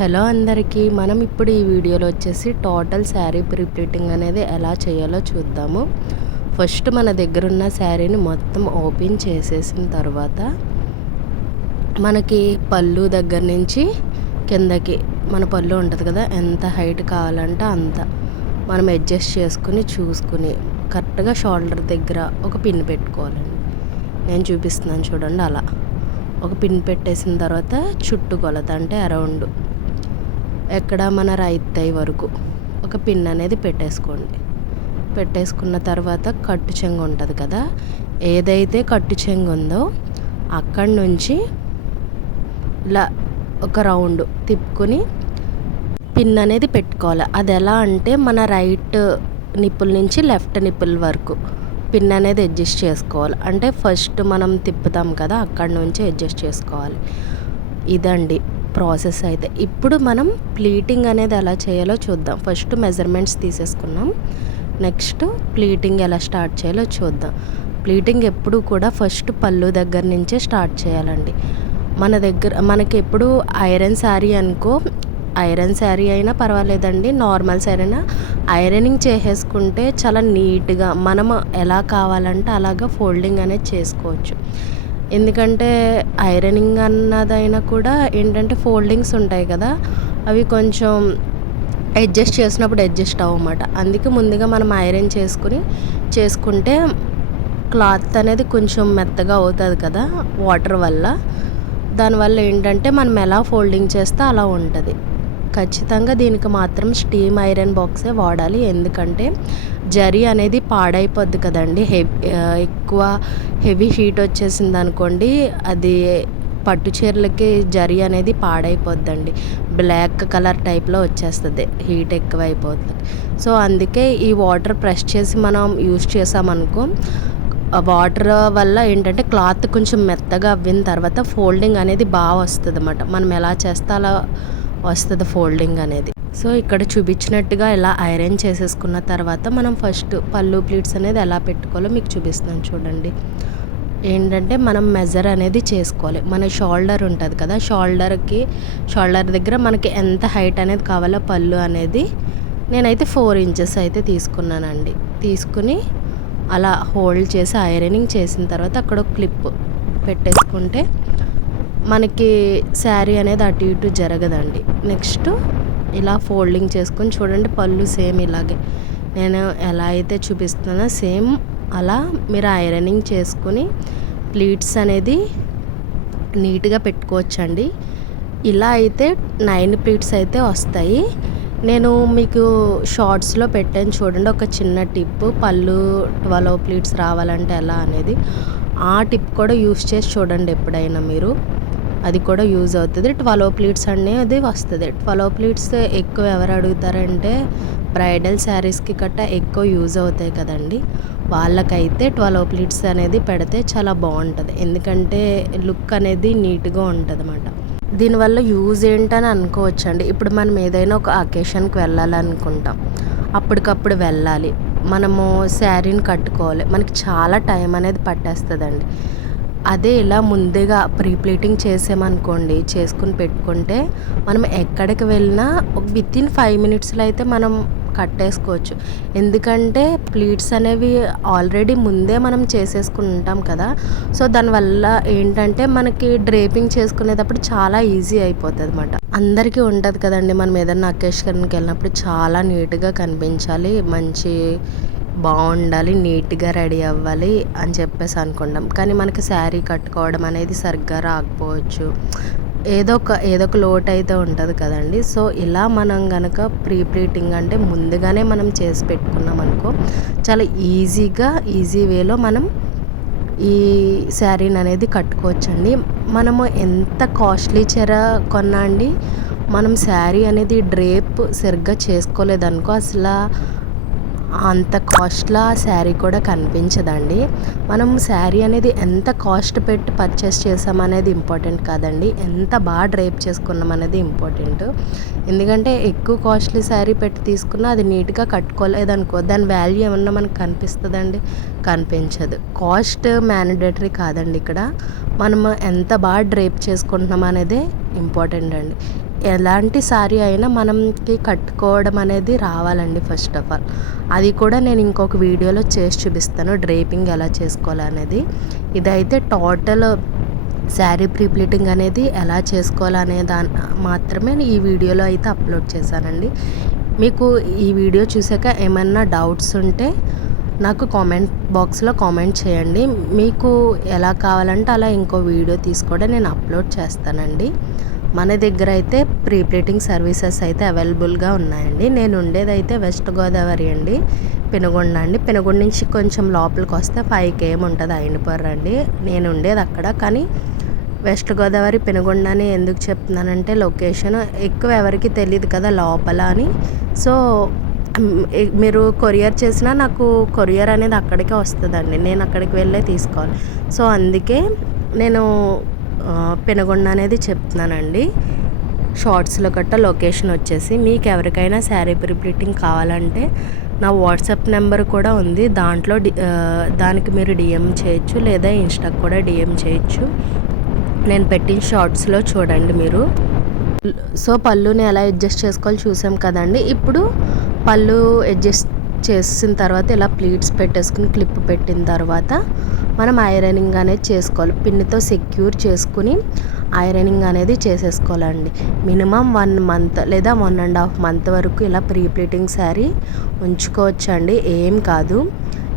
Hello అందరికీ, మనం ఇప్పుడు ఈ వీడియోలో వచ్చేసి టోటల్ శారీ ప్రీప్లీటింగ్ అనేది ఎలా చేయాలో చూద్దాము. ఫస్ట్ మన దగ్గర ఉన్న శారీని మొత్తం ఓపెన్ చేసేసిన తర్వాత మనకి పళ్ళు దగ్గర నుంచి కిందకి మన పళ్ళు ఉంటుంది కదా, ఎంత హైట్ కావాలంటే అంత మనం అడ్జస్ట్ చేసుకుని చూసుకుని కరెక్ట్గా షోల్డర్ దగ్గర ఒక పిన్ పెట్టుకోవాలండి. నేను చూపిస్తున్నాను చూడండి. అలా ఒక పిన్ పెట్టేసిన తర్వాత చుట్టూ కొలత అంటే అరౌండ్ ఎక్కడ మన రైట్ థై వరకు ఒక పిన్ అనేది పెట్టేసుకోండి. పెట్టేసుకున్న తర్వాత కట్టు చెంగు ఉంటుంది కదా, ఏదైతే కట్టు చెంగు ఉందో అక్కడి నుంచి ఇలా ఒక రౌండ్ తిప్పుకొని పిన్ అనేది పెట్టుకోవాలి. అది ఎలా అంటే మన రైట్ నిప్పుల నుంచి లెఫ్ట్ నిప్పుల వరకు పిన్ అనేది అడ్జస్ట్ చేసుకోవాలి. అంటే ఫస్ట్ మనం తిప్పుతాం కదా, అక్కడి నుంచి అడ్జస్ట్ చేసుకోవాలి. ఇదండి ప్రాసెస్. అయితే ఇప్పుడు మనం ప్లీటింగ్ అనేది ఎలా చేయాలో చూద్దాం. ఫస్ట్ మెజర్మెంట్స్ తీసేసుకున్నాం, నెక్స్ట్ ప్లీటింగ్ ఎలా స్టార్ట్ చేయాలో చూద్దాం. ప్లీటింగ్ ఎప్పుడు కూడా ఫస్ట్ పళ్ళు దగ్గర నుంచే స్టార్ట్ చేయాలండి. మనకి ఎప్పుడు ఐరన్ శారీ అనుకో, ఐరన్ శారీ అయినా పర్వాలేదండి, నార్మల్ శారీ అయినా ఐరనింగ్ చేసేసుకుంటే చాలా నీట్గా మనం ఎలా కావాలంటే అలాగా ఫోల్డింగ్ అనేది చేసుకోవచ్చు. ఎందుకంటే ఐరనింగ్ అన్నదైనా కూడా ఏంటంటే ఫోల్డింగ్స్ ఉంటాయి కదా, అవి కొంచెం అడ్జస్ట్ చేసినప్పుడు అడ్జస్ట్ అవ్వమాట. అందుకే ముందుగా మనం ఐరన్ చేసుకుంటే క్లాత్ అనేది కొంచెం మెత్తగా అవుతుంది కదా వాటర్ వల్ల. దానివల్ల ఏంటంటే మనం ఎలా ఫోల్డింగ్ చేస్తే అలా ఉంటుంది. ఖచ్చితంగా దీనికి మాత్రం స్టీమ్ ఐరన్ బాక్సే వాడాలి. ఎందుకంటే జరీ అనేది పాడైపోద్ది కదండి. ఎక్కువ హెవీ హీట్ వచ్చేసింది అనుకోండి, అది పట్టు చీరలకి జరీ అనేది పాడైపోద్దండి. బ్లాక్ కలర్ టైప్లో వచ్చేస్తుంది, హీట్ ఎక్కువైపోతుంది. సో అందుకే ఈ వాటర్ ప్రెస్ చేసి మనం యూజ్ చేసామనుకో, వాటర్ వల్ల ఏంటంటే క్లాత్ కొంచెం మెత్తగా అవ్విన తర్వాత ఫోల్డింగ్ అనేది బాగా వస్తుంది అన్నమాట. మనం ఎలా చేస్తే అలా వస్తుంది ఫోల్డింగ్ అనేది. సో ఇక్కడ చూపించినట్టుగా ఇలా ఐరన్ చేసేసుకున్న తర్వాత మనం ఫస్ట్ పళ్ళు ప్లీట్స్ అనేది ఎలా పెట్టుకోవాలో మీకు చూపిస్తున్నాను చూడండి. ఏంటంటే మనం మెజర్ అనేది చేసుకోవాలి. మన షోల్డర్ ఉంటుంది కదా, షోల్డర్ దగ్గర మనకి ఎంత హైట్ అనేది కావాలో పళ్ళు అనేది నేనైతే 4 ఇంచెస్ అయితే తీసుకున్నానండి. తీసుకుని అలా హోల్డ్ చేసి ఐరనింగ్ చేసిన తర్వాత అక్కడ ఒక క్లిప్ పెట్టేసుకుంటే మనకి శారీ అనేది అటు ఇటు జరగదండి. నెక్స్ట్ ఇలా ఫోల్డింగ్ చేసుకొని చూడండి, పళ్ళు సేమ్ ఇలాగే నేను ఎలా అయితే చూపిస్తున్నానో సేమ్ అలా మీరు ఐరనింగ్ చేసుకుని ప్లీట్స్ అనేది నీట్గా పెట్టుకోవచ్చండి. ఇలా అయితే 9 ప్లీట్స్ అయితే వస్తాయి. నేను మీకు షార్ట్స్లో పెట్టాను చూడండి ఒక చిన్న టిప్, పళ్ళు 12 ప్లీట్స్ రావాలంటే ఎలా అనేది. ఆ టిప్ కూడా యూస్ చేసి చూడండి ఎప్పుడైనా మీరు, అది కూడా యూజ్ అవుతుంది. 12 ప్లీట్స్ అనేది వస్తుంది. 12 ప్లీట్స్ ఎక్కువ ఎవరు అడుగుతారంటే బ్రైడల్ శారీస్కి గట్టా ఎక్కువ యూజ్ అవుతాయి కదండి, వాళ్ళకైతే 12 ప్లీట్స్ అనేది పెడితే చాలా బాగుంటుంది. ఎందుకంటే లుక్ అనేది నీట్గా ఉంటుంది అన్నమాట. దీనివల్ల యూజ్ ఏంటని అనుకోవచ్చండి. ఇప్పుడు మనం ఏదైనా ఒక అకేషన్కి వెళ్ళాలనుకుంటాం, అప్పటికప్పుడు వెళ్ళాలి, మనము శారీని కట్టుకోవాలి, మనకి చాలా టైం అనేది పట్టేస్తుందండి. అదే ఇలా ముందుగా ప్రీప్లీటింగ్ చేసామనుకోండి, చేసుకుని పెట్టుకుంటే మనం ఎక్కడికి వెళ్ళినా వితిన్ 5 మినిట్స్లో అయితే మనం కట్టేసుకోవచ్చు. ఎందుకంటే ప్లీట్స్ అనేవి ఆల్రెడీ ముందే మనం చేసేసుకుని ఉంటాం కదా. సో దానివల్ల ఏంటంటే మనకి డ్రేపింగ్ చేసుకునేటప్పుడు చాలా ఈజీ అయిపోతుంది అన్నమాట. అందరికీ ఉంటుంది కదండి, మనం ఏదైనా అకేషన్కి వెళ్ళినప్పుడు చాలా నీట్గా కనిపించాలి, మంచి బాగుండాలి, నీట్గా రెడీ అవ్వాలి అని చెప్పేసి అనుకుంటాం. కానీ మనకి శారీ కట్టుకోవడం అనేది సరిగ్గా రాకపోవచ్చు, ఏదో ఒక లోటు అయితే ఉంటుంది కదండి. సో ఇలా మనం కనుక ప్రీప్లీటింగ్ అంటే ముందుగానే మనం చేసి పెట్టుకున్నాం అనుకో, చాలా ఈజీ వేలో మనం ఈ శారీని అనేది కట్టుకోవచ్చండి. మనము ఎంత కాస్ట్లీ చీర కొన్నా అండి, మనం శారీ అనేది డ్రేప్ సరిగ్గా చేసుకోలేదనుకో అసలు అంత కాస్ట్లో ఆ శారీ కూడా కనిపించదండి. మనం శారీ అనేది ఎంత కాస్ట్ పెట్టి పర్చేస్ చేసామనేది ఇంపార్టెంట్ కాదండి, ఎంత బాగా డ్రైప్ చేసుకున్నాం అనేది ఇంపార్టెంట్. ఎందుకంటే ఎక్కువ కాస్ట్లీ శారీ పెట్టి తీసుకున్నా అది నీట్గా కట్టుకోలేదనుకో, దాని వాల్యూ ఏమన్నా మనకు కనిపిస్తుందండి? కనిపించదు. కాస్ట్ మ్యాండేటరీ కాదండి ఇక్కడ, మనం ఎంత బాగా డ్రైప్ చేసుకుంటున్నాం అనేదే ఇంపార్టెంట్ అండి. ఎలాంటి శారీ అయినా మనకి కట్టుకోవడం అనేది రావాలండి ఫస్ట్ ఆఫ్ ఆల్. అది కూడా నేను ఇంకొక వీడియోలో చేసి చూపిస్తాను డ్రేపింగ్ ఎలా చేసుకోవాలనేది. ఇదైతే టోటల్ శారీ ప్రీ ప్లీటింగ్ అనేది ఎలా చేసుకోవాలనే మాత్రమే ఈ వీడియోలో అయితే అప్లోడ్ చేశానండి. మీకు ఈ వీడియో చూసాక ఏమన్నా డౌట్స్ ఉంటే నాకు కామెంట్ బాక్స్లో కామెంట్ చేయండి. మీకు ఎలా కావాలంటే అలా ఇంకో వీడియో తీసి కూడా నేను అప్లోడ్ చేస్తానండి. మన దగ్గర అయితే ప్రీ ప్లీటింగ్ సర్వీసెస్ అయితే అవైలబుల్గా ఉన్నాయండి. నేను ఉండేదైతే వెస్ట్ గోదావరి అండి, పెనుగొండ అండి. పెనుగొండ నుంచి కొంచెం లోపలికి వస్తే 5 km ఉంటుంది అయినపర్రు అండి. నేను ఉండేది అక్కడ. కానీ వెస్ట్ గోదావరి పెనుగొండ అని ఎందుకు చెప్తున్నానంటే లొకేషన్ ఎక్కువ ఎవరికి తెలియదు కదా లోపల అని. సో మీరు కొరియర్ చేసినా నాకు కొరియర్ అనేది అక్కడికే వస్తుందండి, నేను అక్కడికి వెళ్ళే తీసుకోవాలి. సో అందుకే నేను పెనుగొండ అనేది చెప్తున్నానండి. షార్ట్స్లో గట్ట లొకేషన్ వచ్చేసి మీకు ఎవరికైనా శారీ ప్రీ ప్లీటింగ్ కావాలంటే నా వాట్సాప్ నెంబర్ కూడా ఉంది, దాంట్లో దానికి మీరు డిఎం చేయొచ్చు, లేదా ఇన్స్టాకి కూడా డిఎం చేయొచ్చు. నేను పెట్టిన షార్ట్స్లో చూడండి మీరు. సో పళ్ళుని ఎలా అడ్జస్ట్ చేసుకోవాలి చూసాం కదండి. ఇప్పుడు పళ్ళు అడ్జస్ట్ చేసిన తర్వాత ఇలా ప్లీట్స్ పెట్టేసుకుని క్లిప్ పెట్టిన తర్వాత మనం ఐరనింగ్ అనేది చేసుకోవాలి. పిన్నితో సెక్యూర్ చేసుకుని ఐరనింగ్ అనేది చేసేసుకోవాలండి. మినిమం 1 month లేదా 1.5 month వరకు ఇలా ప్రీ ప్లీటింగ్ శారీ ఉంచుకోవచ్చండి, ఏం కాదు.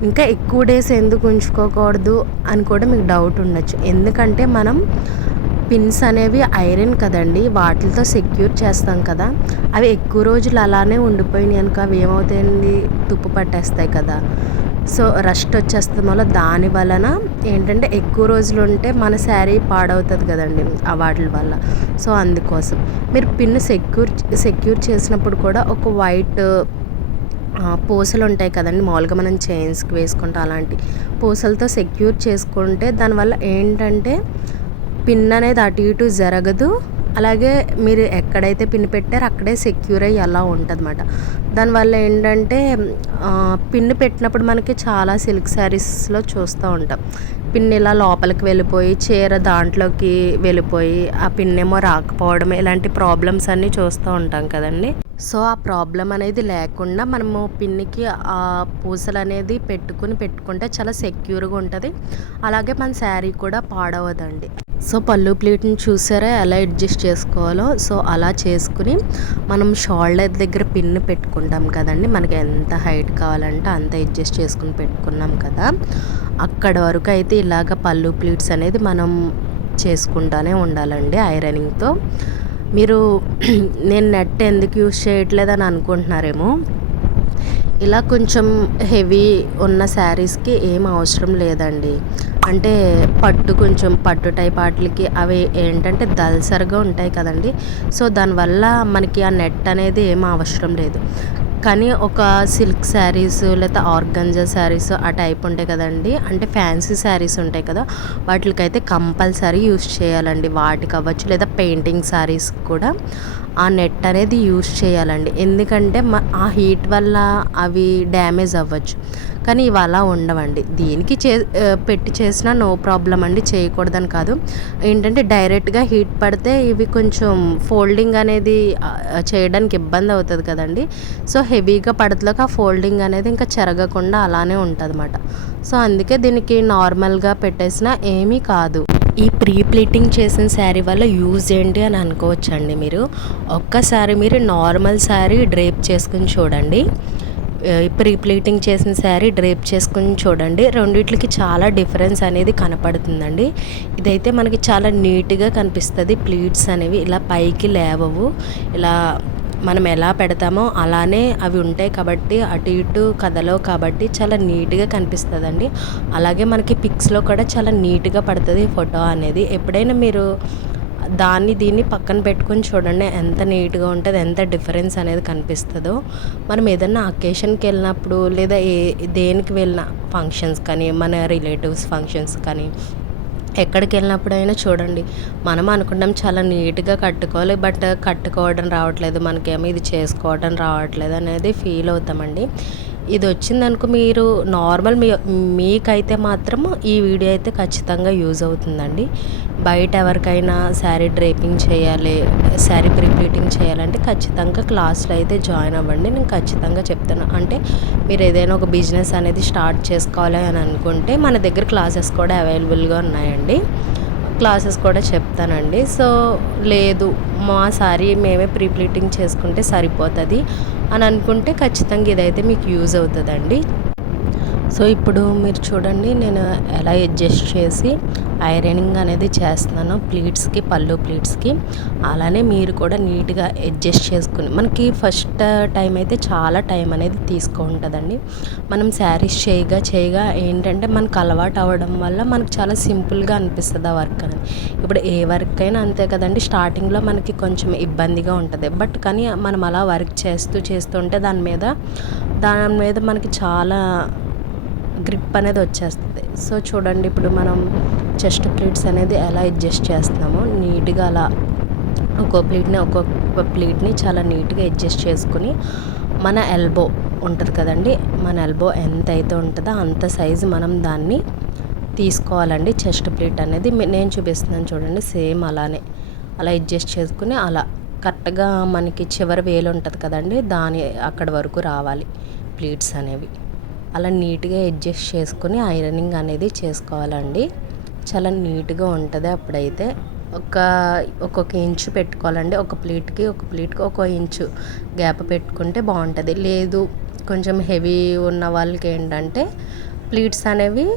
ఇంకా ఎక్కువ డేస్ ఎందుకు ఉంచుకోకూడదు అని కూడా మీకు డౌట్ ఉండొచ్చు. ఎందుకంటే మనం పిన్స్ అనేవి ఐరన్ కదండి, వాటితో సెక్యూర్ చేస్తాం కదా. అవి ఎక్కువ రోజులు అలానే ఉండిపోయినాయి అనుకో అవి ఏమవుతాయండి, తుప్పు పట్టేస్తాయి కదా. సో రస్ట్ వచ్చేస్తాం వల్ల దాని వలన ఏంటంటే ఎక్కువ రోజులు ఉంటే మన శారీ పాడవుతుంది కదండి ఆ వాటి వల్ల. సో అందుకోసం మీరు పిన్ సెక్యూర్ చేసినప్పుడు కూడా ఒక వైట్ పూసలు ఉంటాయి కదండి, మామూలుగా మనం చైన్స్కి వేసుకుంటాం, అలాంటి పూసలతో సెక్యూర్ చేసుకుంటే దానివల్ల ఏంటంటే పిన్ అనేది అటు ఇటు జరగదు. అలాగే మీరు ఎక్కడైతే పిన్ పెట్టారో అక్కడే సెక్యూర్ అయ్యి అలా ఉంటుంది అన్నమాట. దానివల్ల ఏంటంటే పిన్ పెట్టినప్పుడు మనకి చాలా సిల్క్ శారీస్లో చూస్తూ ఉంటాం, పిన్ ఇలా లోపలికి వెళ్ళిపోయి చీర దాంట్లోకి వెళ్ళిపోయి ఆ పిన్ ఏమో రాకపోవడం, ఇలాంటి ప్రాబ్లమ్స్ అన్నీ చూస్తూ ఉంటాం కదండి. సో ఆ ప్రాబ్లం అనేది లేకుండా మనము పిన్నికి ఆ పూసలు అనేది పెట్టుకుంటే చాలా సెక్యూర్గా ఉంటుంది. అలాగే మన శారీ కూడా పాడవదండి. సో పళ్ళు ప్లీట్ని చూసారా ఎలా అడ్జస్ట్ చేసుకోవాలో. సో అలా చేసుకుని మనం షోల్డర్ దగ్గర పిన్ పెట్టుకుంటాం కదండి, మనకి ఎంత హైట్ కావాలంటే అంత అడ్జస్ట్ చేసుకుని పెట్టుకున్నాం కదా. అక్కడ వరకు అయితే ఇలాగ పళ్ళు ప్లీట్స్ అనేది మనం చేసుకుంటూనే ఉండాలండి ఐరనింగ్తో. మీరు నేను నెట్ ఎందుకు యూజ్ చేయట్లేదని అనుకుంటున్నారేమో. ఇలా కొంచెం హెవీ ఉన్న శారీస్కి ఏం అవసరం లేదండి. అంటే కొంచెం పట్టు టైప్ వాటికి అవి ఏంటంటే దల్సర్గా ఉంటాయి కదండి. సో దానివల్ల మనకి ఆ నెట్ అనేది ఏం అవసరం లేదు. కానీ ఒక సిల్క్ శారీస్ లేదా ఆర్గంజా శారీస్ ఆ టైప్ ఉంటాయి కదండి, అంటే ఫ్యాన్సీ శారీస్ ఉంటాయి కదా, వాటికైతే కంపల్సరీ యూస్ చేయాలండి. వాటికి అవ్వచ్చు లేదా పెయింటింగ్ శారీస్ కూడా ఆ నెట్ అనేది యూస్ చేయాలండి. ఎందుకంటే ఆ హీట్ వల్ల అవి డ్యామేజ్ అవ్వచ్చు. కానీ ఇవి అలా ఉండవండి. దీనికి పెట్టి చేసినా నో ప్రాబ్లం అండి, చేయకూడదని కాదు. ఏంటంటే డైరెక్ట్గా హీట్ పడితే ఇవి కొంచెం ఫోల్డింగ్ అనేది చేయడానికి ఇబ్బంది అవుతుంది కదండి. సో హెవీగా పడతలోకి ఆ ఫోల్డింగ్ అనేది ఇంకా చెరగకుండా అలానే ఉంటుంది అన్నమాట. సో అందుకే దీనికి నార్మల్గా పెట్టేసినా ఏమీ కాదు. ఈ ప్రీ ప్లీటింగ్ చేసిన శారీ వల్ల యూజ్ ఏంటి అని అనుకోవచ్చండి మీరు. ఒక్కసారి మీరు నార్మల్ శారీ డ్రేప్ చేసుకుని చూడండి, ప్రీ ప్లీటింగ్ చేసిన శారీ డ్రేప్ చేసుకుని చూడండి, రెండిట్లకి చాలా డిఫరెన్స్ అనేది కనపడుతుందండి. ఇదైతే మనకి చాలా నీట్గా కనిపిస్తుంది. ప్లీట్స్ అనేవి ఇలా పైకి లేవవు, ఇలా మనం ఎలా పెడతామో అలానే అవి ఉంటాయి కాబట్టి అటు ఇటు కదలవు కాబట్టి చాలా నీట్గా కనిపిస్తుందండి. అలాగే మనకి పిక్స్లో కూడా చాలా నీట్గా పడుతుంది ఫోటో అనేది. ఎప్పుడైనా మీరు దీన్ని పక్కన పెట్టుకొని చూడండి ఎంత నీట్గా ఉంటుంది, ఎంత డిఫరెన్స్ అనేది కనిపిస్తుందో. మనం ఏదన్నా అకేషన్కి వెళ్ళినప్పుడు లేదా దేనికి వెళ్ళిన ఫంక్షన్స్ కానీ, మన రిలేటివ్స్ ఫంక్షన్స్ కానీ, ఎక్కడికి వెళ్ళినప్పుడైనా చూడండి, మనం అనుకుంటాం చాలా నీట్గా కట్టుకోవాలి, బట్ కట్టుకోవడం రావట్లేదు, మనకేమో ఇది చేసుకోవడం రావట్లేదు అనేది ఫీల్ అవుతామండి. ఇది వచ్చిందనుకో మీరు నార్మల్ మీకైతే మాత్రం ఈ వీడియో అయితే ఖచ్చితంగా యూజ్ అవుతుందండి. బయట ఎవరికైనా శారీ డ్రేపింగ్ చేయాలి, శారీ ప్రిప్లీటింగ్ చేయాలంటే ఖచ్చితంగా క్లాస్లో అయితే జాయిన్ అవ్వండి. నేను ఖచ్చితంగా చెప్తాను. అంటే మీరు ఏదైనా ఒక బిజినెస్ అనేది స్టార్ట్ చేసుకోవాలి అని అనుకుంటే మన దగ్గర క్లాసెస్ కూడా అవైలబుల్గా ఉన్నాయండి. క్లాసెస్ కూడా చెప్తానండి. సో లేదు మా సారీ మేమే ప్రీప్లీటింగ్ చేసుకుంటే సరిపోతుంది అని అనుకుంటే ఖచ్చితంగా ఇదైతే మీకు యూజ్ అవుతుందండి. సో ఇప్పుడు మీరు చూడండి నేను ఎలా అడ్జస్ట్ చేసి ఐరనింగ్ అనేది చేస్తున్నాను ప్లీట్స్కి, పళ్ళు ప్లీట్స్కి. అలానే మీరు కూడా నీట్గా అడ్జస్ట్ చేసుకుని, మనకి ఫస్ట్ టైం అయితే చాలా టైం అనేది తీసుకుంటుందండి. మనం శారీస్ చేయగా ఏంటంటే మనకు అలవాటు అవ్వడం వల్ల మనకు చాలా సింపుల్గా అనిపిస్తుంది ఆ వర్క్ అనేది. ఇప్పుడు ఏ వర్క్ అయినా అంతే కదండి, స్టార్టింగ్లో మనకి కొంచెం ఇబ్బందిగా ఉంటుంది. బట్ కానీ మనం అలా వర్క్ చేస్తుంటే దాని మీద మనకి చాలా గ్రిప్ అనేది వచ్చేస్తుంది. సో చూడండి ఇప్పుడు మనం చెస్ట్ ప్లీట్స్ అనేది ఎలా అడ్జస్ట్ చేస్తున్నామో నీట్గా అలా ఒక్కొక్క ప్లీట్ని చాలా నీట్గా అడ్జస్ట్ చేసుకుని మన ఎల్బో ఉంటుంది కదండి, మన ఎల్బో ఎంత అయితే ఉంటుందో అంత సైజు మనం దాన్ని తీసుకోవాలండి. చెస్ట్ ప్లీట్ అనేది నేను చూపిస్తున్నాను చూడండి, సేమ్ అలానే అలా అడ్జస్ట్ చేసుకుని అలా కరెక్ట్గా మనకి చివరి వేలు ఉంటుంది కదండి, అక్కడ వరకు రావాలి ప్లీట్స్ అనేవి. అలా నీట్గా అడ్జస్ట్ చేసుకుని ఐరనింగ్ అనేది చేసుకోవాలండి. చాలా నీట్గా ఉంటుంది. అప్పుడైతే ఒక్కొక్క ఇంచు పెట్టుకోవాలండి. ఒక ప్లీట్కి ఒక ఇంచు గ్యాప్ పెట్టుకుంటే బాగుంటుంది. లేదు కొంచెం హెవీ ఉన్న వాళ్ళకి ఏంటంటే ప్లీట్స్ అనేవి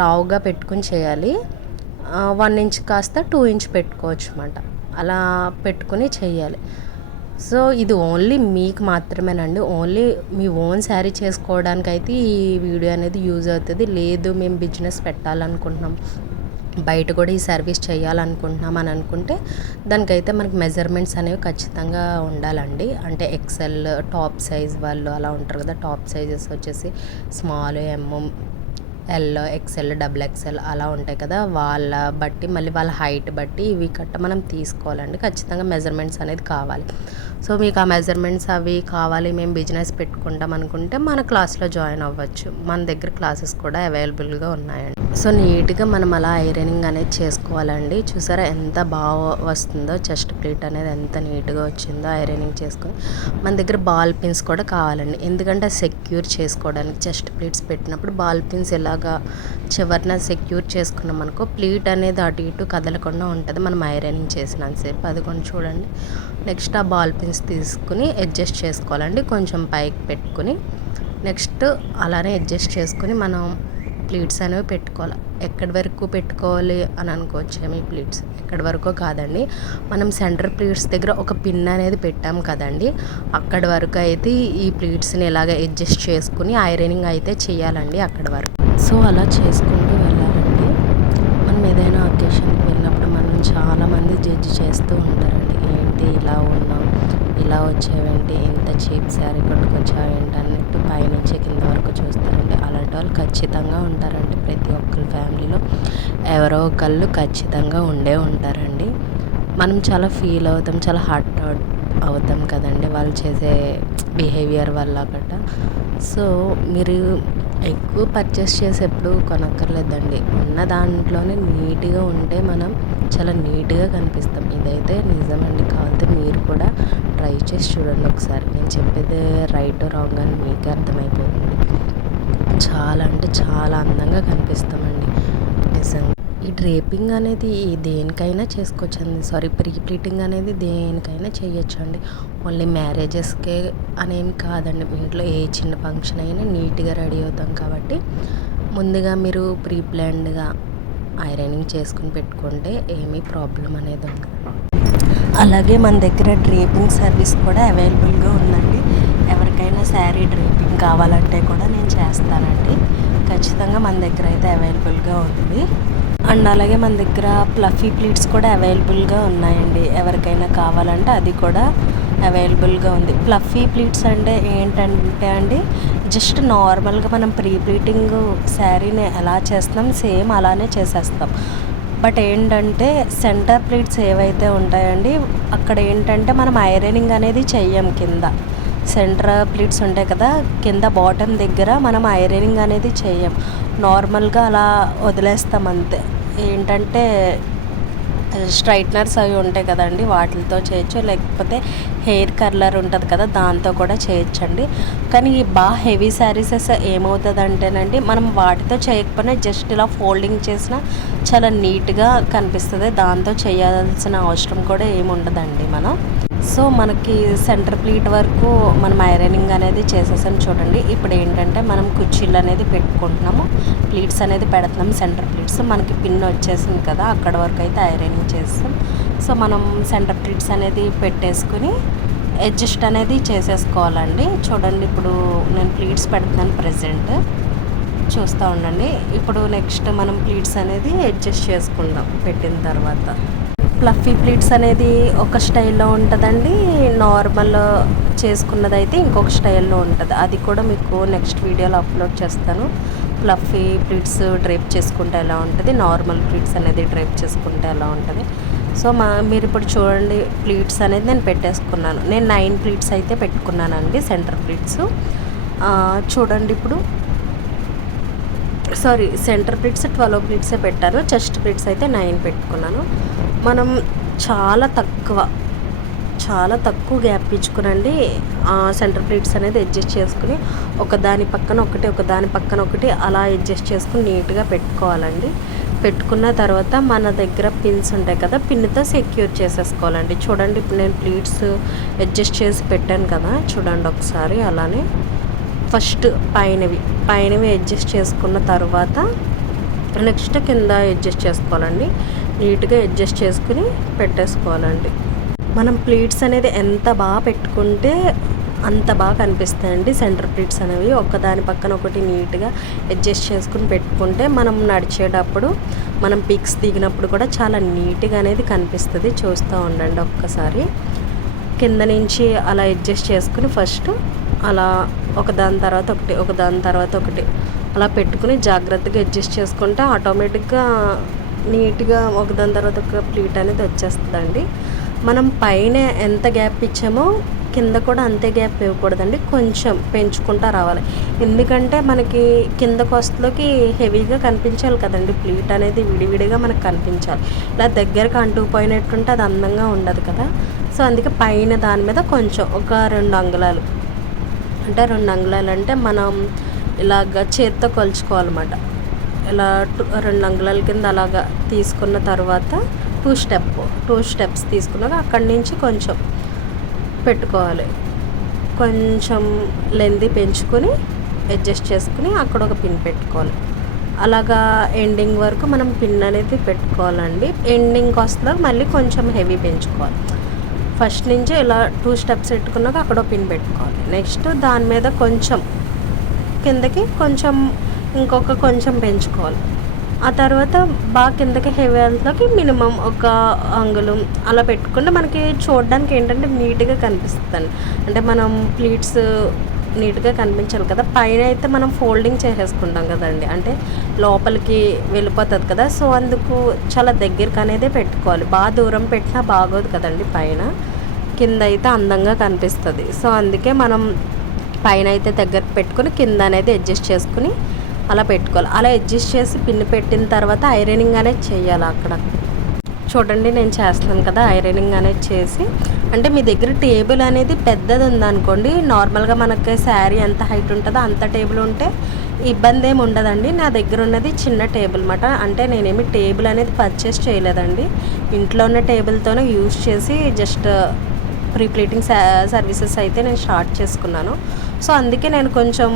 లావుగా పెట్టుకుని చేయాలి. 1 ఇంచ్ కాస్త 2 ఇంచ్ పెట్టుకోవచ్చు అన్నమాట. అలా పెట్టుకుని చేయాలి. సో ఇది ఓన్లీ మీకు మాత్రమేనండి. ఓన్లీ మీ ఓన్ శారీ చేసుకోవడానికి అయితే ఈ వీడియో అనేది యూజ్ అవుతుంది. లేదు మేము బిజినెస్ పెట్టాలనుకుంటున్నాం, బయట కూడా ఈ సర్వీస్ చేయాలనుకుంటున్నాం అని అనుకుంటే దానికైతే మనకి మెజర్మెంట్స్ అనేవి ఖచ్చితంగా ఉండాలండి. అంటే ఎక్సెల్ టాప్ సైజ్ వాళ్ళు అలా ఉంటారు కదా, టాప్ సైజెస్ వచ్చేసి స్మాల్, ఎల్, ఎక్సెల్, XXL అలా ఉంటాయి కదా, వాళ్ళ బట్టి మళ్ళీ వాళ్ళ హైట్ బట్టి ఇవి మనం తీసుకోవాలండి. ఖచ్చితంగా మెజర్మెంట్స్ అనేది కావాలి. సో మీకు ఆ మెజర్మెంట్స్ అవి కావాలి, మేము బిజినెస్ పెట్టుకుంటాం అనుకుంటే మన క్లాస్లో జాయిన్ అవ్వచ్చు. మన దగ్గర క్లాసెస్ కూడా అవైలబుల్గా ఉన్నాయండి. సో నీట్గా మనం అలా ఐరనింగ్ అనేది చేసుకోవాలండి. చూసారా ఎంత బాగా వస్తుందో, చెస్ట్ ప్లీట్ అనేది ఎంత నీట్గా వచ్చిందో ఐరనింగ్ చేసుకొని. మన దగ్గర బాల్ పిన్స్ కూడా కావాలండి, ఎందుకంటే సెక్యూర్ చేసుకోవడానికి. చెస్ట్ ప్లీట్స్ పెట్టినప్పుడు బాల్ పిన్స్ ఇలాగా చివరిన సెక్యూర్ చేసుకున్నాం అనుకో, ప్లీట్ అనేది అటు ఇటు కదలకుండా ఉంటుంది మనం ఐరనింగ్ చేసినంతసేపు. అది కొంచెం చూడండి. నెక్స్ట్ ఆ బాల్ పిన్స్ తీసుకుని అడ్జస్ట్ చేసుకోవాలండి, కొంచెం పైకి పెట్టుకుని. నెక్స్ట్ అలానే అడ్జస్ట్ చేసుకుని మనం ప్లీట్స్ అనేవి పెట్టుకోవాలి. ఎక్కడి వరకు పెట్టుకోవాలి అని అనుకోవచ్చేమో, ఈ ప్లీట్స్ ఎక్కడి వరకు కాదండి, మనం సెంటర్ ప్లీట్స్ దగ్గర ఒక పిన్ అనేది పెట్టాం కదండి, అక్కడి వరకు అయితే ఈ ప్లీట్స్ని ఇలాగ అడ్జస్ట్ చేసుకుని ఐరనింగ్ అయితే చేయాలండి అక్కడి వరకు. సో అలా చేసుకుంటూ వెళ్ళాలండి. మనం ఏదైనా అకేషన్కి వెళ్ళినప్పుడు మనం చాలామంది జడ్జి చేస్తూ ఉంటారండి, ఏంటి ఇలా ఉన్నాం, ఇలా వచ్చావేంటి, ఇంత చీప్ శారీ కొట్టుకొచ్చావేంటి అన్నట్టు పైనుంచి కింద వరకు చూస్తారండి. అలాంటి వాళ్ళు ఖచ్చితంగా ఉంటారండి. ప్రతి ఒక్కరి ఫ్యామిలీలో ఎవరో ఒకళ్ళు ఖచ్చితంగా ఉంటారండి. మనం చాలా ఫీల్ అవుతాం, చాలా హర్ట్ అవుతాం కదండి వాళ్ళు చేసే బిహేవియర్ వల్ల గట్రా. సో మీరు ఎక్కువ పర్చేస్ చేసేప్పుడు కొనక్కర్లేదండి, ఉన్న దాంట్లోనే నీట్గా ఉంటే మనం చాలా నీట్గా కనిపిస్తాం. ఇదైతే నిజమండి. కావాలంటే మీరు కూడా ట్రై చేసి చూడండి ఒకసారి. నేను చెప్పేది రైట్ రాంగ్ అని మీకే అర్థమైపోతుంది. చాలా అంటే చాలా అందంగా కనిపిస్తామండి నిజంగా. ఈ డ్రేపింగ్ అనేది దేనికైనా చేసుకోవచ్చండి, ప్రీప్లీటింగ్ అనేది దేనికైనా చేయొచ్చండి. ఓన్లీ మ్యారేజెస్కే అనేమి కాదండి, మీ ఇంట్లో ఏ చిన్న ఫంక్షన్ అయినా నీట్గా రెడీ అవుతాం కాబట్టి ముందుగా మీరు ప్రీ ప్లాన్డ్గా ఐరనింగ్ చేసుకుని పెట్టుకుంటే ఏమీ ప్రాబ్లం అనేది ఉండదు. అలాగే మన దగ్గర డ్రేపింగ్ సర్వీస్ కూడా అవైలబుల్గా ఉందండి. ఎవరికైనా శారీ డ్రేపింగ్ కావాలంటే కూడా నేను చేస్తానండి. ఖచ్చితంగా మన దగ్గర అయితే అవైలబుల్గా ఉంది. అండ్ అలాగే మన దగ్గర ప్లఫీ ప్లీట్స్ కూడా అవైలబుల్గా ఉన్నాయండి. ఎవరికైనా కావాలంటే అది కూడా అవైలబుల్గా ఉంది. ప్లఫీ ప్లీట్స్ అంటే ఏంటంటే అండి, జస్ట్ నార్మల్గా మనం ప్రీ ప్లీటింగ్ శారీని ఎలా చేస్తాం సేమ్ అలానే చేసేస్తాం. బట్ ఏంటంటే సెంటర్ ప్లీట్స్ ఏవైతే ఉంటాయండి అక్కడ ఏంటంటే మనం ఐరనింగ్ అనేది చెయ్యం కింద. సెంటర్ ప్లీట్స్ ఉంటాయి కదా, కింద బాటమ్ దగ్గర మనం ఐరనింగ్ అనేది చేయం, నార్మల్గా అలా వదిలేస్తాం అంతే. ఏంటంటే స్ట్రైట్నర్స్ అవి ఉంటాయి కదండి, వాటితో చేయొచ్చు, లేకపోతే హెయిర్ కర్లర్ ఉంటుంది కదా దాంతో కూడా చేయొచ్చండి. కానీ ఈ బాగా హెవీ శారీసెస్ ఏమవుతుంది అంటేనండి, మనం వాటితో చేయకపోయినా జస్ట్ ఇలా ఫోల్డింగ్ చేసినా చాలా నీట్గా కనిపిస్తుంది, దాంతో చేయాల్సిన అవసరం కూడా ఏమి ఉండదండి మనం. సో మనకి సెంటర్ ప్లీట్ వరకు మనం ఐరనింగ్ అనేది చేసేసాం చూడండి. ఇప్పుడు ఏంటంటే మనం కుర్చీలు అనేది పెట్టుకుంటున్నాము, ప్లీట్స్ అనేది పెడుతున్నాం. సెంటర్ ప్లీట్స్ మనకి పిన్ వచ్చేసింది కదా, అక్కడ వరకు అయితే ఐరనింగ్ చేస్తాం. సో మనం సెంటర్ ప్లీట్స్ అనేది పెట్టేసుకుని అడ్జస్ట్ అనేది చేసేసుకోవాలండి. చూడండి ఇప్పుడు నేను ప్లీట్స్ పెడుతున్నాను ప్రెజెంట్, చూస్తూ ఉండండి. ఇప్పుడు నెక్స్ట్ మనం ప్లీట్స్ అనేది అడ్జస్ట్ చేసుకుందాం పెట్టిన తర్వాత. ఫ్లఫీ ప్లీట్స్ అనేది ఒక స్టైల్లో ఉంటుందండి, నార్మల్ చేసుకున్నది అయితే ఇంకొక స్టైల్లో ఉంటుంది. అది కూడా మీకు నెక్స్ట్ వీడియోలో అప్లోడ్ చేస్తాను. ఫ్లఫీ ప్లీట్స్ డ్రైప్ చేసుకుంటే ఎలా ఉంటుంది, నార్మల్ ప్లీట్స్ అనేది డ్రైప్ చేసుకుంటే ఎలా ఉంటుంది. సో మీరు ఇప్పుడు చూడండి, ప్లీట్స్ అనేది నేను పెట్టేసుకున్నాను. నేను 9 ప్లీట్స్ అయితే పెట్టుకున్నానండి, సెంటర్ ప్లీట్స్. చూడండి ఇప్పుడు సెంటర్ ప్లీట్స్ 12 ప్లీట్సే పెట్టాను, చెస్ట్ ప్లీట్స్ అయితే 9 పెట్టుకున్నాను. మనం చాలా తక్కువ గ్యాప్ ఇచ్చుకునండి సెంటర్ ప్లీట్స్ అనేది అడ్జస్ట్ చేసుకుని ఒకదాని పక్కన ఒకటి అలా అడ్జస్ట్ చేసుకుని నీట్గా పెట్టుకోవాలండి. పెట్టుకున్న తర్వాత మన దగ్గర పిన్స్ ఉంటాయి కదా, పిన్తో సెక్యూర్ చేసేసుకోవాలండి. చూడండి ఇప్పుడు నేను ప్లీట్స్ అడ్జస్ట్ చేసి పెట్టాను కదా, చూడండి ఒకసారి. అలానే ఫస్ట్ పైనవి అడ్జస్ట్ చేసుకున్న తర్వాత నెక్స్ట్ కింద అడ్జస్ట్ చేసుకోవాలండి. నీట్గా అడ్జస్ట్ చేసుకుని పెట్టేసుకోవాలండి. మనం ప్లీట్స్ అనేది ఎంత బాగా పెట్టుకుంటే అంత బాగా కనిపిస్తాయండి సెంటర్ ప్లీట్స్ అనేవి. ఒకదాని పక్కన ఒకటి నీట్గా అడ్జస్ట్ చేసుకుని పెట్టుకుంటే మనం నడిచేటప్పుడు, మనం పిక్స్ దిగినప్పుడు కూడా చాలా నీట్గా అనేది కనిపిస్తుంది. చూస్తూ ఉండండి ఒక్కసారి. కింద నుంచి అలా అడ్జస్ట్ చేసుకుని ఫస్ట్ అలా ఒకదాని తర్వాత ఒకటి అలా పెట్టుకుని జాగ్రత్తగా అడ్జస్ట్ చేసుకుంటే ఆటోమేటిక్గా నీట్గా ఒకదాని తర్వాత ఒక ప్లీట్ అనేది వచ్చేస్తుందండి. మనం పైన ఎంత గ్యాప్ ఇచ్చామో కింద కూడా అంతే గ్యాప్ ఇవ్వకూడదండి, కొంచెం పెంచుకుంటూ రావాలి. ఎందుకంటే మనకి కింద కోస్తలోకి హెవీగా కనిపించాలి కదండి, ప్లీట్ అనేది విడివిడిగా మనకు కనిపించాలి. ఇలా దగ్గరకు అంటుకుపోయినట్టుంటే అది అందంగా ఉండదు కదా. సో అందుకే పైన దాని మీద కొంచెం ఒక 2 అంగుళాలు, అంటే 2 అంగుళాలు అంటే మనం ఇలాగ చేత్తో కొలుచుకోవాలన్నమాట. ఇలా 2 అంగుళాల కింద అలాగా తీసుకున్న తర్వాత 2 స్టెప్స్ తీసుకున్నాక అక్కడి నుంచి కొంచెం పెట్టుకోవాలి. కొంచెం లెంత్ పెంచుకొని అడ్జస్ట్ చేసుకుని అక్కడ ఒక పిన్ పెట్టుకోవాలి. అలాగా ఎండింగ్ వరకు మనం పిన్ అనేది పెట్టుకోవాలండి. ఎండింగ్కి వస్తున్నా మళ్ళీ కొంచెం హెవీ పెంచుకోవాలి. ఫస్ట్ నుంచి ఇలా 2 స్టెప్స్ పెట్టుకున్నాక అక్కడ ఒక పిన్ పెట్టుకోవాలి. నెక్స్ట్ దాని మీద కొంచెం కిందకి కొంచెం పెంచుకోవాలి. ఆ తర్వాత బాగా కిందకి హెవీ హెల్త్లోకి మినిమం ఒక అంగుళం అలా పెట్టుకుంటే మనకి చూడడానికి ఏంటంటే నీట్గా కనిపిస్తుంది. అంటే మనం ప్లీట్స్ నీట్గా కనిపించాలి కదా. పైన అయితే మనం ఫోల్డింగ్ చేసేసుకుంటాం కదండి, అంటే లోపలికి వెళ్ళిపోతుంది కదా. సో అందుకు చాలా దగ్గరికి అనేది పెట్టుకోవాలి. బాగా దూరం పెట్టినా బాగోదు కదండి, పైన కింద అయితే అందంగా కనిపిస్తుంది. సో అందుకే మనం పైన అయితే దగ్గర పెట్టుకుని కింద అనేది అడ్జస్ట్ చేసుకుని అలా పెట్టుకోవాలి. అలా అడ్జస్ట్ చేసి పిన్ పెట్టిన తర్వాత ఐరనింగ్ అనేది చేయాలి. అక్కడ చూడండి నేను చేస్తున్నాను కదా, ఐరనింగ్ అనేది చేసి, అంటే మీ దగ్గర టేబుల్ అనేది పెద్దది ఉందనుకోండి, నార్మల్గా మనకి శారీ ఎంత హైట్ ఉంటుందో అంత టేబుల్ ఉంటే ఇబ్బంది ఏమి ఉండదండి. నా దగ్గర ఉన్నది చిన్న టేబుల్ అన్నమాట. అంటే నేనేమి టేబుల్ అనేది పర్చేస్ చేయలేదండి, ఇంట్లో ఉన్న టేబుల్తోనే యూజ్ చేసి జస్ట్ ప్రీప్లీటింగ్ సర్వీసెస్ అయితే నేను స్టార్ట్ చేసుకున్నాను. సో అందుకే నేను కొంచెం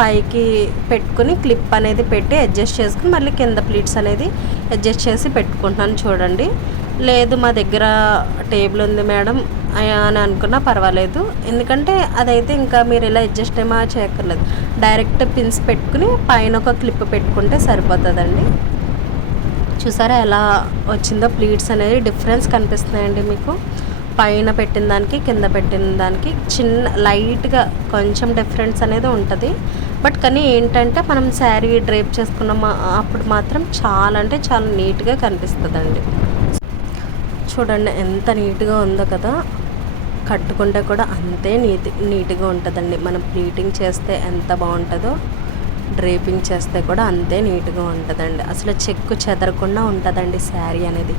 పైకి పెట్టుకుని క్లిప్ అనేది పెట్టి అడ్జస్ట్ చేసుకుని మళ్ళీ కింద ప్లీట్స్ అనేది అడ్జస్ట్ చేసి పెట్టుకుంటున్నాను. చూడండి, లేదు మా దగ్గర టేబుల్ ఉంది మేడం అని అనుకున్నా పర్వాలేదు, ఎందుకంటే అదైతే ఇంకా మీరు ఇలా అడ్జస్ట్ ఏమో చేయక్కర్లేదు, డైరెక్ట్ పిన్స్ పెట్టుకుని పైన ఒక క్లిప్ పెట్టుకుంటే సరిపోతుందండి. చూసారా ఎలా వచ్చిందో, ప్లీట్స్ అనేది డిఫరెన్స్ కనిపిస్తున్నాయండి మీకు. పైన పెట్టిన దానికి కింద పెట్టిన దానికి చిన్న లైట్గా కొంచెం డిఫరెన్స్ అనేది ఉంటుంది. బట్ కానీ ఏంటంటే మనం శారీ డ్రైప్ చేసుకున్న అప్పుడు మాత్రం చాలా అంటే చాలా నీట్గా కనిపిస్తుందండి. చూడండి ఎంత నీట్గా ఉందో కదా, కట్టుకుంటే కూడా అంతే నీట్గా ఉంటుందండి. మనం ప్లీటింగ్ చేస్తే ఎంత బాగుంటుందో డ్రేపింగ్ చేస్తే కూడా అంతే నీట్గా ఉంటుందండి. అసలు చెక్కు చెదరకుండా ఉంటుందండి శారీ అనేది.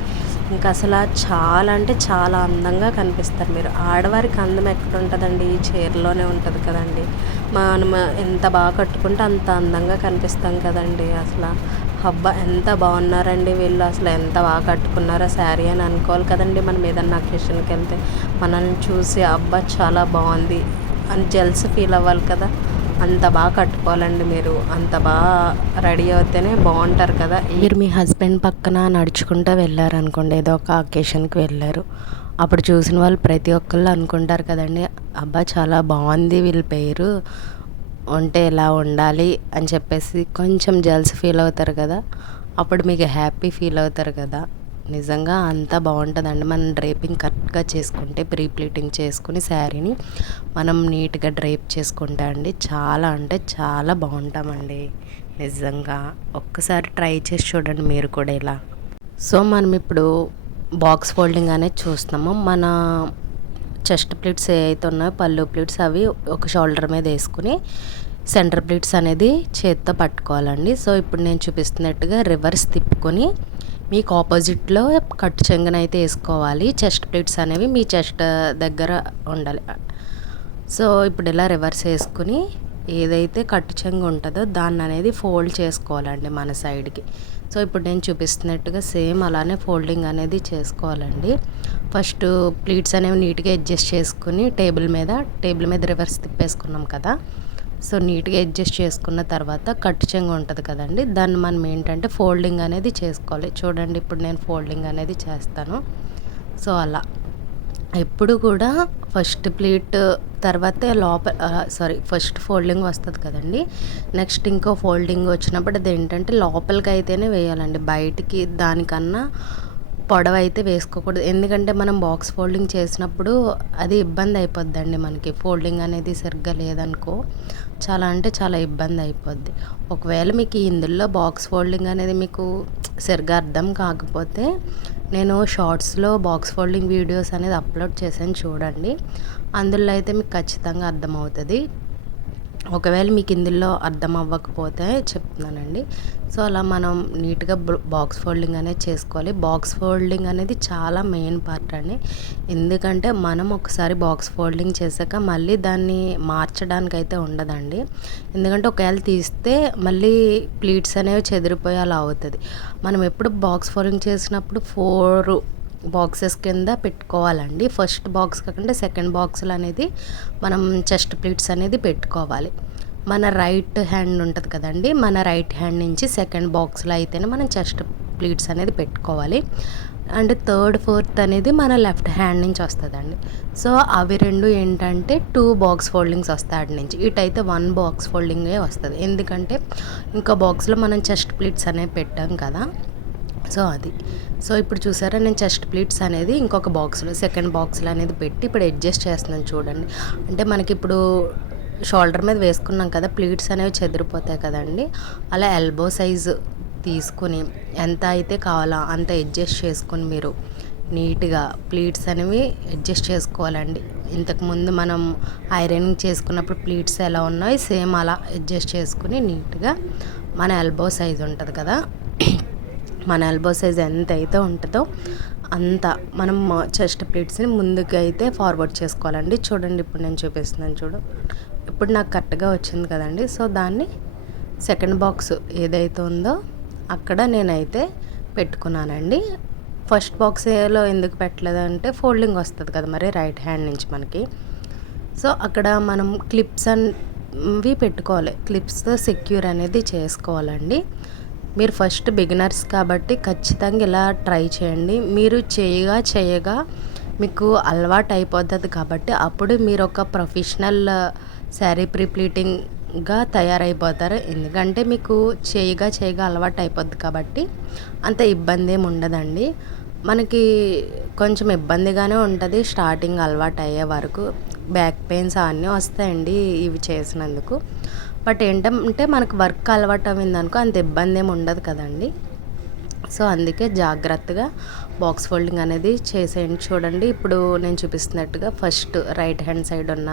ఇంకా అసలు చాలా అంటే చాలా అందంగా కనిపిస్తారు మీరు. ఆడవారికి అందం ఎక్కడ ఉంటుందండి, ఈ చీరలోనే ఉంటుంది కదండి. మనం ఎంత బాగా కట్టుకుంటే అంత అందంగా కనిపిస్తాం కదండి. అసలు హబ్బా ఎంత బాగున్నారండి వీళ్ళు, అసలు ఎంత బాగా కట్టుకున్నారో శారీ అని అనుకోవాలి కదండి. మనం ఏదన్నా అకేషన్కి వెళ్తే మనల్ని చూసి అబ్బా చాలా బాగుంది అని జెల్స్ ఫీల్ అవ్వాలి కదా. అంత బాగా కట్టుకోవాలండి మీరు. అంత బాగా రెడీ అవుతేనే బాగుంటారు కదా. మీరు మీ హస్బెండ్ పక్కన నడుచుకుంటూ వెళ్ళారనుకోండి, ఏదో ఒక అకేషన్కి వెళ్ళారు, అప్పుడు చూసిన వాళ్ళు ప్రతి ఒక్కళ్ళు అనుకుంటారు కదండి, అబ్బా చాలా బాగుంది వీళ్ళ పేరు ఉంటే ఇలా ఉండాలి అని చెప్పేసి కొంచెం జెల్స్ ఫీల్ అవుతారు కదా. అప్పుడు మీకు హ్యాపీ ఫీల్ అవుతారు కదా. నిజంగా అంతా బాగుంటుందండి. మనం డ్రేపింగ్ కరెక్ట్గా చేసుకుంటే, ప్రీ ప్లీటింగ్ చేసుకుని శారీని మనం నీట్గా డ్రేప్ చేసుకుంటా అండి చాలా అంటే చాలా బాగుంటామండి. నిజంగా ఒక్కసారి ట్రై చేసి చూడండి మీరు కూడా ఇలా. సో మనం ఇప్పుడు బాక్స్ ఫోల్డింగ్ అనేది చూస్తున్నాము. మన చెస్ట్ ప్లీట్స్ ఏవైతే ఉన్నాయో పళ్ళు ప్లీట్స్ అవి ఒక షోల్డర్ మీద వేసుకుని సెంటర్ ప్లీట్స్ అనేది చేత్తో పట్టుకోవాలండి. సో ఇప్పుడు నేను చూపిస్తున్నట్టుగా రివర్స్ తిప్పుకొని మీకు ఆపోజిట్లో కట్టు చెంగునైతే వేసుకోవాలి. చెస్ట్ ప్లీట్స్ అనేవి మీ చెస్ట్ దగ్గర ఉండాలి. సో ఇప్పుడు ఇలా రివర్స్ వేసుకుని ఏదైతే కట్టు చెంగు ఉంటుందో దాన్ని అనేది ఫోల్డ్ చేసుకోవాలండి మన సైడ్కి. సో ఇప్పుడు నేను చూపిస్తున్నట్టుగా సేమ్ అలానే ఫోల్డింగ్ అనేది చేసుకోవాలండి. ఫస్ట్ ప్లీట్స్ అనేవి నీట్గా అడ్జస్ట్ చేసుకుని టేబుల్ మీద రివర్స్ తిప్పేసుకున్నాం కదా. సో నీట్గా అడ్జస్ట్ చేసుకున్న తర్వాత కట్టు చెంగు ఉంటుంది కదండి, దాన్ని మనం ఏంటంటే ఫోల్డింగ్ అనేది చేసుకోవాలి. చూడండి ఇప్పుడు నేను ఫోల్డింగ్ అనేది చేస్తాను. సో అలా ఎప్పుడు కూడా ఫస్ట్ ప్లీట్ తర్వాత ఫస్ట్ ఫోల్డింగ్ వస్తుంది కదండి, నెక్స్ట్ ఇంకో ఫోల్డింగ్ వచ్చినప్పుడు అది ఏంటంటే లోపలికి అయితేనే వేయాలండి, బయటికి దానికన్నా పొడవ అయితే వేసుకోకూడదు. ఎందుకంటే మనం బాక్స్ ఫోల్డింగ్ చేసినప్పుడు అది ఇబ్బంది అయిపోద్దండి మనకి. ఫోల్డింగ్ అనేది సరిగ్గా లేదనుకో చాలా అంటే చాలా ఇబ్బంది అయిపోద్ది. ఒకవేళ మీకు ఇందులో బాక్స్ ఫోల్డింగ్ అనేది మీకు సరిగ్గా అర్థం కాకపోతే నేను షార్ట్స్లో బాక్స్ ఫోల్డింగ్ వీడియోస్ అనేది అప్లోడ్ చేశాను చూడండి, అందులో అయితే మీకు ఖచ్చితంగా అర్థమవుతుంది. ఒకవేళ మీకు ఇందులో అర్థం అవ్వకపోతే చెప్తున్నానండి. సో అలా మనం నీట్గా బాక్స్ ఫోల్డింగ్ అనేది చేసుకోవాలి. బాక్స్ ఫోల్డింగ్ అనేది చాలా మెయిన్ పార్ట్ అండి. ఎందుకంటే మనం ఒకసారి బాక్స్ ఫోల్డింగ్ చేశాక మళ్ళీ దాన్ని మార్చడానికి అయితే ఉండదండి. ఎందుకంటే ఒకవేళ తీస్తే మళ్ళీ ప్లీట్స్ అనేవి చెదిరిపోయి అలా అవుతుంది. మనం ఎప్పుడు బాక్స్ ఫోల్డింగ్ చేసినప్పుడు 4 బాక్సెస్ కింద పెట్టుకోవాలండి. ఫస్ట్ బాక్స్ కాకుండా సెకండ్ బాక్స్లు అనేది మనం చెస్ట్ ప్లీట్స్ అనేది పెట్టుకోవాలి. మన రైట్ హ్యాండ్ ఉంటుంది కదండి, మన రైట్ హ్యాండ్ నుంచి సెకండ్ బాక్స్లో అయితేనే మనం చెస్ట్ ప్లీట్స్ అనేది పెట్టుకోవాలి. అండ్ థర్డ్ ఫోర్త్ అనేది మన లెఫ్ట్ హ్యాండ్ నుంచి వస్తుందండి. సో అవి రెండు ఏంటంటే 2 బాక్స్ ఫోల్డింగ్స్ వస్తాయి అటు నుంచి. ఇటైతే 1 బాక్స్ ఫోల్డింగే వస్తుంది. ఎందుకంటే ఇంకో బాక్స్లో మనం చెస్ట్ ప్లీట్స్ అనేవి పెట్టాం కదా. సో అది. సో ఇప్పుడు చూసారా నేను చెస్ట్ ప్లీట్స్ అనేది ఇంకొక బాక్స్లో సెకండ్ బాక్స్లో అనేది పెట్టి ఇప్పుడు అడ్జస్ట్ చేస్తున్నాను చూడండి. అంటే మనకి ఇప్పుడు షోల్డర్ మీద వేసుకున్నాం కదా, ప్లీట్స్ అనేవి చెదిరిపోతాయి కదండి. అలా ఎల్బో సైజు తీసుకుని ఎంత అయితే కావాలో అంత అడ్జస్ట్ చేసుకుని మీరు నీట్గా ప్లీట్స్ అనేవి అడ్జస్ట్ చేసుకోవాలండి. ఇంతకుముందు మనం ఐరనింగ్ చేసుకున్నప్పుడు ప్లీట్స్ ఎలా ఉన్నాయో సేమ్ అలా అడ్జస్ట్ చేసుకుని నీట్గా మన ఎల్బో సైజు ఉంటుంది కదా, మన ఎల్బో సైజ్ ఎంత అయితే ఉంటుందో అంత మనం చెస్ట్ ప్లీట్స్ని ముందుకు అయితే ఫార్వర్డ్ చేసుకోవాలండి. చూడండి ఇప్పుడు నేను చూపిస్తున్నాను చూడు, ఇప్పుడు నాకు కరెక్ట్గా వచ్చింది కదండి. సో దాన్ని సెకండ్ బాక్స్ ఏదైతే ఉందో అక్కడ నేనైతే పెట్టుకున్నానండి. ఫస్ట్ బాక్స్లో ఎందుకు పెట్టలేదంటే ఫోల్డింగ్ వస్తుంది కదా మరి రైట్ హ్యాండ్ నుంచి మనకి. సో అక్కడ మనం క్లిప్స్ అవి పెట్టుకోవాలి, క్లిప్స్తో సెక్యూర్ అనేది చేసుకోవాలండి. మీరు ఫస్ట్ బిగినర్స్ కాబట్టి ఖచ్చితంగా ఇలా ట్రై చేయండి. మీరు చేయగా మీకు అలవాటు అయిపోతుంది కాబట్టి అప్పుడు మీరు ఒక ప్రొఫెషనల్ శారీ ప్రీప్లీటింగ్గా తయారైపోతారు. ఎందుకంటే మీకు చేయగా అలవాటు అయిపోద్ది కాబట్టి అంత ఇబ్బంది ఏమి ఉండదండి. మనకి కొంచెం ఇబ్బందిగానే ఉంటుంది స్టార్టింగ్ అలవాటు అయ్యే వరకు. బ్యాక్ పెయిన్స్ అవన్నీ వస్తాయండి ఇవి చేసినందుకు. బట్ ఏంటంటే మనకు వర్క్ అలవాటు అయిందనుకో అంత ఇబ్బంది ఏమి ఉండదు కదండి. సో అందుకే జాగ్రత్తగా బాక్స్ ఫోల్డింగ్ అనేది చేసేయండి. చూడండి ఇప్పుడు నేను చూపిస్తున్నట్టుగా ఫస్ట్ రైట్ హ్యాండ్ సైడ్ ఉన్న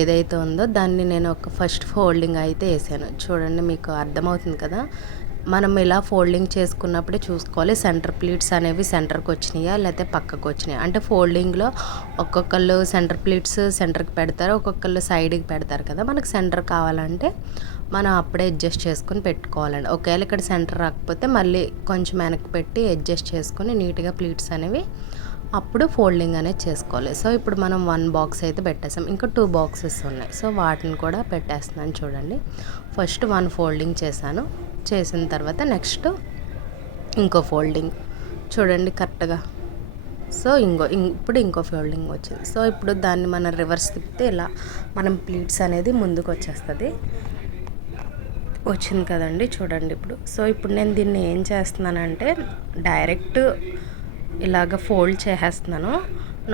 ఏదైతే ఉందో దాన్ని నేను ఒక ఫస్ట్ ఫోల్డింగ్ అయితే వేసాను. చూడండి మీకు అర్థమవుతుంది కదా. మనం ఇలా ఫోల్డింగ్ చేసుకున్నప్పుడే చూసుకోవాలి సెంటర్ ప్లీట్స్ అనేవి సెంటర్కి వచ్చినాయా లేకపోతే పక్కకు వచ్చినాయా. అంటే ఫోల్డింగ్లో ఒక్కొక్కళ్ళు సెంటర్ ప్లీట్స్ సెంటర్కి పెడతారు, ఒక్కొక్కళ్ళు సైడ్కి పెడతారు కదా. మనకు సెంటర్ కావాలంటే మనం అప్పుడే అడ్జస్ట్ చేసుకుని పెట్టుకోవాలండి. ఒకవేళ ఇక్కడ సెంటర్ రాకపోతే మళ్ళీ కొంచెం వెనక్కి పెట్టి అడ్జస్ట్ చేసుకుని నీట్గా ప్లీట్స్ అనేవి అప్పుడు ఫోల్డింగ్ అనేది చేసుకోవాలి. సో ఇప్పుడు మనం 1 బాక్స్ అయితే పెట్టేసాం, ఇంకా 2 బాక్సెస్ ఉన్నాయి. సో వాటిని కూడా పెట్టేస్తున్నాను. చూడండి ఫస్ట్ 1 ఫోల్డింగ్ చేశాను, చేసిన తర్వాత నెక్స్ట్ ఇంకో ఫోల్డింగ్ చూడండి కరెక్ట్గా. సో ఇప్పుడు ఇంకో ఫోల్డింగ్ వచ్చింది. సో ఇప్పుడు దాన్ని మనం రివర్స్ తిప్పితే ఇలా మనం ప్లీట్స్ అనేది ముందుకు వచ్చేస్తుంది. వచ్చింది కదండి చూడండి ఇప్పుడు. సో ఇప్పుడు నేను దీన్ని ఏం చేస్తున్నానంటే డైరెక్ట్ ఇలాగ ఫోల్డ్ చేసేస్తున్నాను.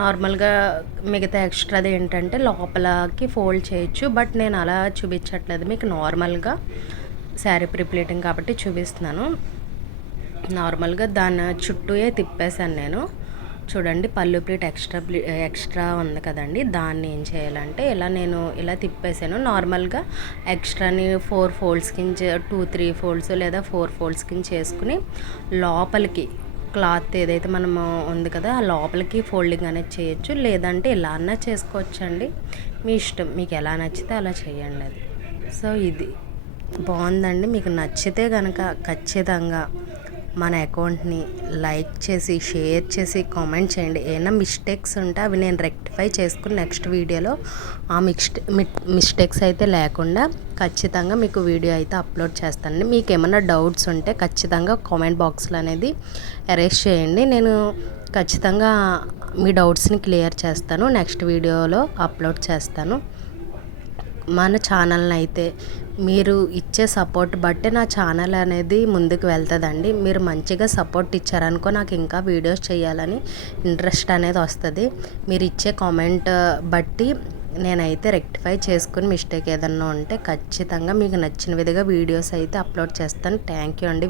నార్మల్గా మిగతా ఎక్స్ట్రాది ఏంటంటే లోపలకి ఫోల్డ్ చేయొచ్చు, బట్ నేను అలా చూపించట్లేదు మీకు. నార్మల్గా శారీ ప్రిప్లేటింగ్ కాబట్టి చూపిస్తున్నాను. నార్మల్గా దాని చుట్టూయే తిప్పేశాను నేను. చూడండి పళ్ళు ప్లీట్ ఎక్స్ట్రా ఉంది కదండి, దాన్ని ఏం చేయాలంటే ఇలా నేను ఇలా తిప్పేసాను. నార్మల్గా ఎక్స్ట్రాని 4 ఫోల్డ్స్ కింద 2-3 ఫోల్డ్స్ లేదా 4 ఫోల్డ్స్ కింద చేసుకుని లోపలికి క్లాత్ ఏదైతే మనం ఉంది కదా ఆ లోపలికి ఫోల్డింగ్ అనేది చేయొచ్చు, లేదంటే ఇలా అన్నా చేసుకోవచ్చండి. మీ ఇష్టం, మీకు ఎలా నచ్చితే అలా చేయండి అది. సో ఇది బాగుందండి. మీకు నచ్చితే కనుక ఖచ్చితంగా మన అకౌంట్ని లైక్ చేసి షేర్ చేసి కామెంట్ చేయండి. ఏమైనా మిస్టేక్స్ ఉంటే అవి నేను రెక్టిఫై చేసుకుని నెక్స్ట్ వీడియోలో ఆ మిస్టేక్స్ అయితే లేకుండా ఖచ్చితంగా మీకు వీడియో అయితే అప్లోడ్ చేస్తానండి. మీకు ఏమైనా డౌట్స్ ఉంటే ఖచ్చితంగా కామెంట్ బాక్స్లో అనేది ఎరేజ్ చేయండి. నేను ఖచ్చితంగా మీ డౌట్స్ని క్లియర్ చేస్తాను, నెక్స్ట్ వీడియోలో అప్లోడ్ చేస్తాను. మన ఛానల్ని అయితే మీరు ఇచ్చే సపోర్ట్ బట్టే నా ఛానల్ అనేది ముందుకు వెళ్తుందండి. మీరు మంచిగా సపోర్ట్ ఇచ్చారనుకో నాకు ఇంకా వీడియోస్ చేయాలని ఇంట్రెస్ట్ అనేది వస్తుంది. మీరు ఇచ్చే కామెంట్ బట్టి నేనైతే రెక్టిఫై చేసుకుని మిస్టేక్ ఏదన్నా ఉంటే ఖచ్చితంగా మీకు నచ్చిన విధంగా వీడియోస్ అయితే అప్లోడ్ చేస్తాను. థ్యాంక్ యూ అండి.